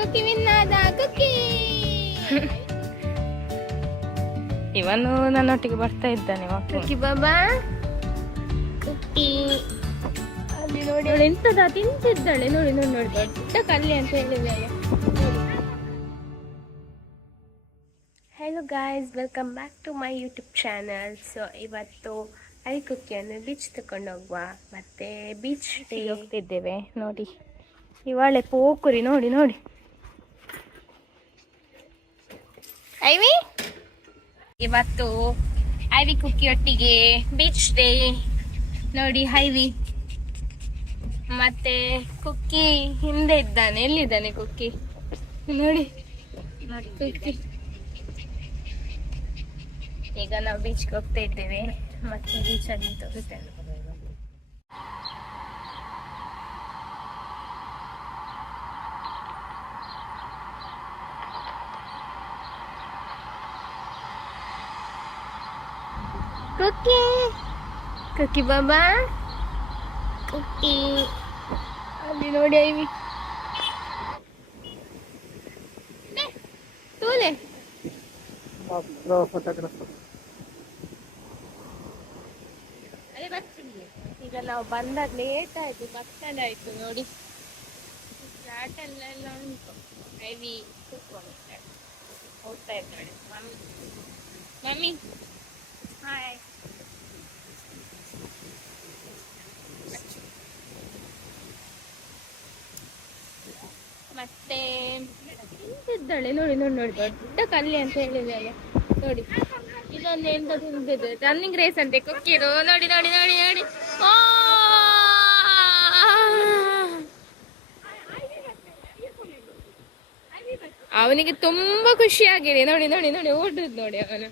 ಕುಕ್ಕಿ ವಿನ್ನಾದ ಕುಕ್ಕಿ. ಇವನು ನನ್ನೊಟ್ಟಿಗೆ ಬರ್ತಾ ಇದ್ದಾನೆ. ಕುಕ್ಕಿ ಬಾಬಾ ಕುಕ್ಕಿ. ಅಲ್ಲಿ ನೋಡಿ ಅವಳು ಎಂತದ ತಿಂತಿದ್ದಾಳೆ. ನೋಡಿ ನೋಡಿ ನೋಡಿ ದೊಡ್ಡ ಕಲ್ಲಿ ಅಂತ ಹೇಳಿದ್ದಾಳೆ. Hello guys, welcome back to my YouTube channel. So ಇವತ್ತು ಐ ಕುಕ್ಕಿಯನ್ನು ಬೀಚ್ ತಗೊಂಡು ಹೋಗುವ. ಮತ್ತೆ ಬೀಚ್ ಹೋಗ್ತಿದ್ದೇವೆ. ನೋಡಿ ಇವಳೆ ಪೋಕುರಿ, ನೋಡಿ ನೋಡಿ ಐವಿ. ಇವತ್ತು ಐವಿ ಕುಕ್ಕಿಯೊಟ್ಟಿಗೆ ಬೀಚ್ ಡೇ. ನೋಡಿ ಐವಿ ಮತ್ತೆ ಕುಕ್ಕಿ ಹಿಂದೆ ಇದ್ದಾನೆ. ಎಲ್ಲಿದ್ದಾನೆ ಕುಕ್ಕಿ? ನೋಡಿ ಕುಕ್ಕಿ. ಈಗ ನಾವು ಬೀಚ್ಗೆ ಹೋಗ್ತಾ ಇದ್ದೇವೆ. ಮತ್ತೆ ಬೀಚಲ್ಲಿ ತೋರಿಸ್ತೇವೆ. ಕುಕ್ಕಿ ಕುಕ್ಕಿ ಬಾಬಾ ಕುಕ್ಕಿ. ಅಲ್ಲಿ ನೋಡಿ ಐವಿ ತೋಲೆ. ಈಗ ನಾವು ಬಂದಾಗ ಲೇಟ್ ಆಯ್ತು, ಕತ್ತಲೆ ಆಯ್ತು. ನೋಡಿ ಫ್ಲಾಟ್ ಎಲ್ಲ ಉಂಟು. ಐವಿ ಕೂತ್ಕೊಂಡಿದ್ದಾಳೆ, ಹೋಗ್ತಾ ಇದ್ದಾಳೆ. Mummy mummy hi. ಮತ್ತೆ ತಿಂತಿದ್ದಾಳೆ. ನೋಡಿ ನೋಡಿ ನೋಡಿ ದೊಡ್ಡ ಕಲ್ಲಿ ಅಂತ ಹೇಳಿದ್ದಾಳೆ. ನೋಡಿ ಇದೊಂದು ಎಂತ ತಿಂತಿದ್ದು ರನ್ನಿಂಗ್ ರೇಸ್ ಅಂತೆ ಕುಕ್ಕಿದು. ನೋಡಿ ನೋಡಿ ನೋಡಿ ನೋಡಿ. ಅವನಿಗೆ ತುಂಬಾ ಖುಷಿ ಆಗಿದೆ. ನೋಡಿ ನೋಡಿ ನೋಡಿ ಓಡುದು ನೋಡಿ ಅವನು.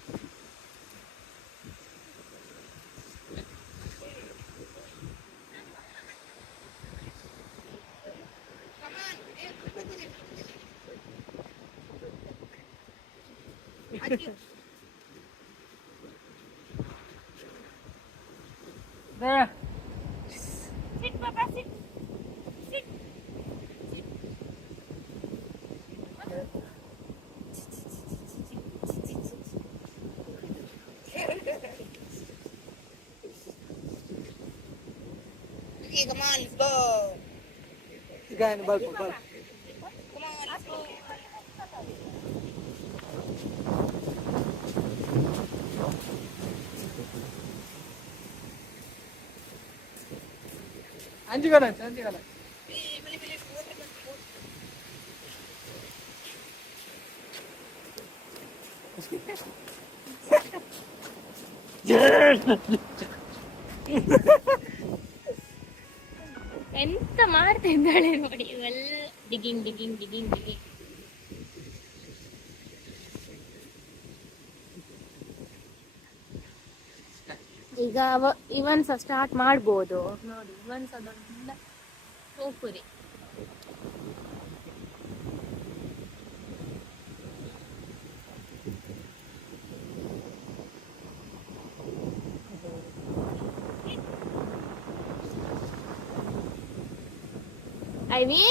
Sit, Papa, sit. Sit. Okay, come on, let's go. Again, ball. Come on, let's go. Anji galan. ಎಂತ ಮಾಡ್ತಾ ಇದ್ದಾಳೆ ನೋಡಿ. ಇವೆಲ್ಲ ಡಿಗಿಂಗ್ ಡಿಗಿಂಗ್ ಡಿಗಿಂಗ್ ಡಿಗಿಂಗ್. ಈಗ ಇವನ್ ಸಹ ಸ್ಟಾರ್ಟ್ ಮಾಡ್ಬೋದು. ನೋಡಿ ಇವನ್ ಸಹ ದೊಡ್ಡ ಪೋಕುರಿ. ಐವಿ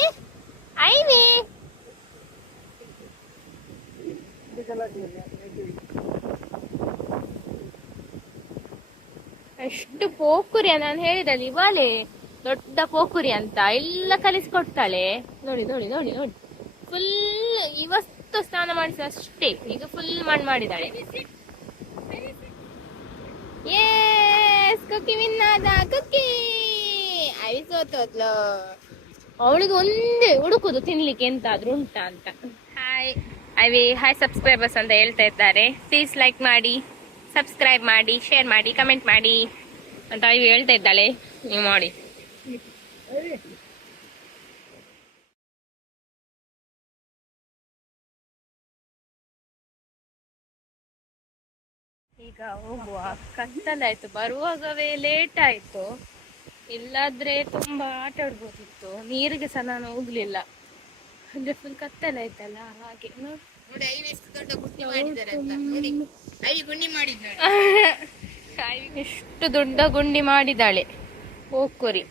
ಐವಿ ಎಷ್ಟು ಪೋಕುರಿ. ನಾನು ಹೇಳಿದಲ್ಲಿ ಇವಳೆ ದೊಡ್ಡ ಪೋಕುರಿ ಅಂತ ಎಲ್ಲ ಕಲಿಸ್ಕೊಡ್ತಾಳೆ. ನೋಡಿ ನೋಡಿ ನೋಡಿ ನೋಡಿ ಫುಲ್ ಇವತ್ತು ಸ್ನಾನ ಮಾಡಿಸ ಅಷ್ಟೇ. ಈಗ ಫುಲ್ ಮಣ್ಣು ಮಾಡಿದಾಳೆ. ಯೆಸ್ ಕುಕ್ಕಿ ವಿನ್ನಾದ ಕುಕ್ಕಿ. ಐವಿ ಸೋತೋದ್ಲು. ಅವಳಿಗೆ ಒಂದೇ ಹುಡುಕುದು ತಿನ್ಲಿಕ್ಕೆ ಎಂತಾದ್ರೂ ಉಂಟಾ ಅಂತ. ಹಾಯ್ ಐವಿ, ಹಾಯ್ ಸಬ್ಸ್ಕ್ರೈಬರ್ಸ್ ಅಂತ ಹೇಳ್ತಾ ಇದ್ದಾರೆ. ಪ್ಲೀಸ್ ಲೈಕ್ ಮಾಡಿ, ಸಬ್ಸ್ಕ್ರೈಬ್ ಮಾಡಿ, ಶೇರ್ ಮಾಡಿ, ಕಮೆಂಟ್ ಮಾಡಿ ಅಂತ ಐವಿ ಹೇಳ್ತಾ ಇದ್ದಾಳೆ. ನೀವು ಮಾಡಿ. ಈಗ ಹೋಗುವ. ಕತ್ತಲಾಯ್ತು, ಬರುವಾಗವೇ ಲೇಟ್ ಆಯ್ತು. ಇಲ್ಲಾದ್ರೆ ತುಂಬಾ ಆಟ ಆಡ್ಬೋದಿತ್ತು. ನೀರಿಗೆ ಸಹ ನಾನು ಹೋಗ್ಲಿಲ್ಲ ಅಂದ್ರೆ ಫುಲ್ ಕತ್ತಲಾಯ್ತಲ್ಲ ಹಾಗೆ. ನೋಡಿ ಐವಿ ಎಷ್ಟು ದೊಡ್ಡ ಗುಂಡಿ ಮಾಡಿದ್ದಾರೆ ಅಂತ. ನೋಡಿ ಐವಿ ಗುಂಡಿ ಮಾಡಿದ್ದಾಳೆ. ಎಷ್ಟು ದೊಡ್ಡ ಗುಂಡಿ ಮಾಡಿದಾಳೆ ಪೋಕುರಿ.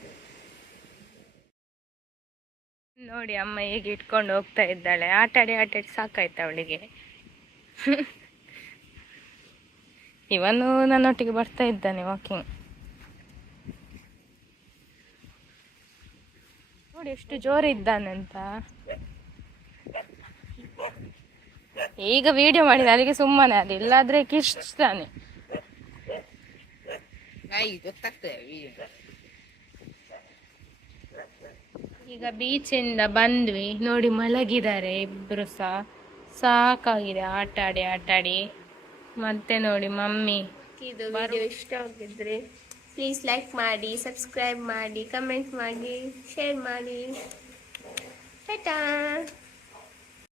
ನೋಡಿ ಅಮ್ಮ ಹೇಗೆ ಇಟ್ಕೊಂಡು ಹೋಗ್ತಾ ಇದ್ದಾಳೆ. ಆಟಾಡಿ ಆಟಾಡಿ ಸಾಕಾಯ್ತು ಅವಳಿಗೆ. ಇವನು ನನ್ನೊಟ್ಟಿಗೆ ಬರ್ತಾ ಇದ್ದಾನೆ ವಾಕಿಂಗ್. ನೋಡಿ ಎಷ್ಟು ಜೋರಿದ್ದಾನೆ ಅಂತ. ಈಗ ವಿಡಿಯೋ ಮಾಡಿದ ಅಲ್ಲಿಗೆ ಸುಮ್ಮನೆ, ಅದು ಇಲ್ಲಾದ್ರೆ ಕಿರ್ಚ್ತಾನೆ. ಗೊತ್ತಾಗ್ತದೆ. ಈಗ ಬೀಚಿಂದ ಬಂದ್ವಿ. ನೋಡಿ ಮಲಗಿದ್ದಾರೆ ಇಬ್ರು ಸಹ. ಸಾಕಾಗಿದೆ ಆಟಾಡಿ ಆಟಾಡಿ. ಮತ್ತೆ ನೋಡಿ ಮಮ್ಮಿ. ಇದು ವಿಡಿಯೋ ಇಷ್ಟ ಆಗಿದ್ರೆ ಪ್ಲೀಸ್ ಲೈಕ್ ಮಾಡಿ, ಸಬ್ಸ್ಕ್ರೈಬ್ ಮಾಡಿ, ಕಮೆಂಟ್ ಮಾಡಿ, ಶೇರ್ ಮಾಡಿ. ಟಾಟಾ.